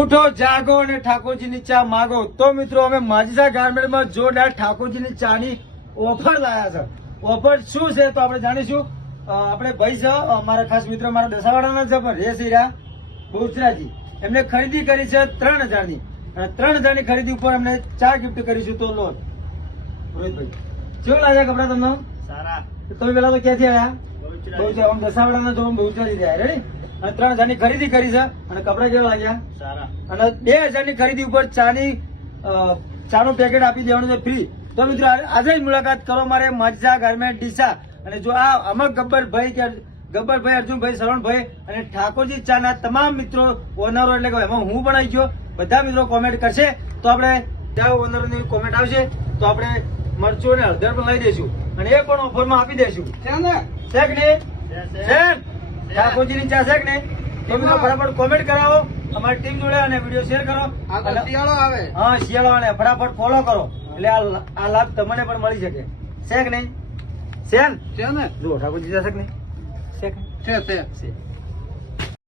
ઉઠો જાગો અને ઠાકોરજીની ચા માગો. તો મિત્રો અમે માજીસા ગાર્મેન્ટમાં જોરદાર ઠાકોરજીની ચાની ઓફર લાયા છે. ઓફર શું છે તો આપણે જાણીશું. આપણે ભાઈ છે અમારા ખાસ મિત્ર મારા દસાવાડાના છે પણ રેસ હીરા બહુચરાજી, એમને ખરીદી કરી છે 3000 ની અને 3000 ની ખરીદી ઉપર અમને ચા ગિફ્ટ કરીશું. તો લો રોહિતભાઈ, કેવું લાગ્યા કપડા તમને? સારા. તમે પેલા તો ક્યાંથી આવ્યા? બહુચરા. આમ દસાવાડાના જો બહુચરાજી થયા. રેડી? અને 3000 ની ખરીદી કરી છે અને કપડા કેવા લાગ્યા? સારા. અને 2000 ની ખરીદી ઉપર ચાનું પેકેટ આપી દેવાનું છે ફ્રી. તો મિત્રો આજે જ મુલાકાત કરો મારે માજીસા ગાર્મેન્ટ ડીસા. અને જો આ અમર ગબ્બરભાઈ કે ગબ્બરભાઈ, અર્જુનભાઈ, શરણભાઈ અને ઠાકોરજી ચાના તમામ મિત્રો ઓનરો, એટલે કે એમાં હું પણ આવી ગયો, બધા મિત્રો કોમેન્ટ કરશે તો આપણે ત્યાં ઓનરોની કોમેન્ટ આવશે તો આપણે મરચું અને હળદર પણ લઈ દઈશું અને એ પણ ઓફરમાં આપી દઈશું. છે ને? છે કે નહીં? છે. ઠાકોરજીની ચા છે કે નહીં? તો મિત્રો ફટાફટ કોમેન્ટ કરાવો અમારી ટીમ જોડે અને વિડીયો શેર કરો. શિયાળો આવે. હા, શિયાળો અને ફટાફટ ફોલો કરો એટલે આ લાભ તમને પણ મળી શકે. છે કે નહીં? છે ને? છે ને? જુઓ ઠાકોરજી છે કે નહીં? છે કે? છે છે.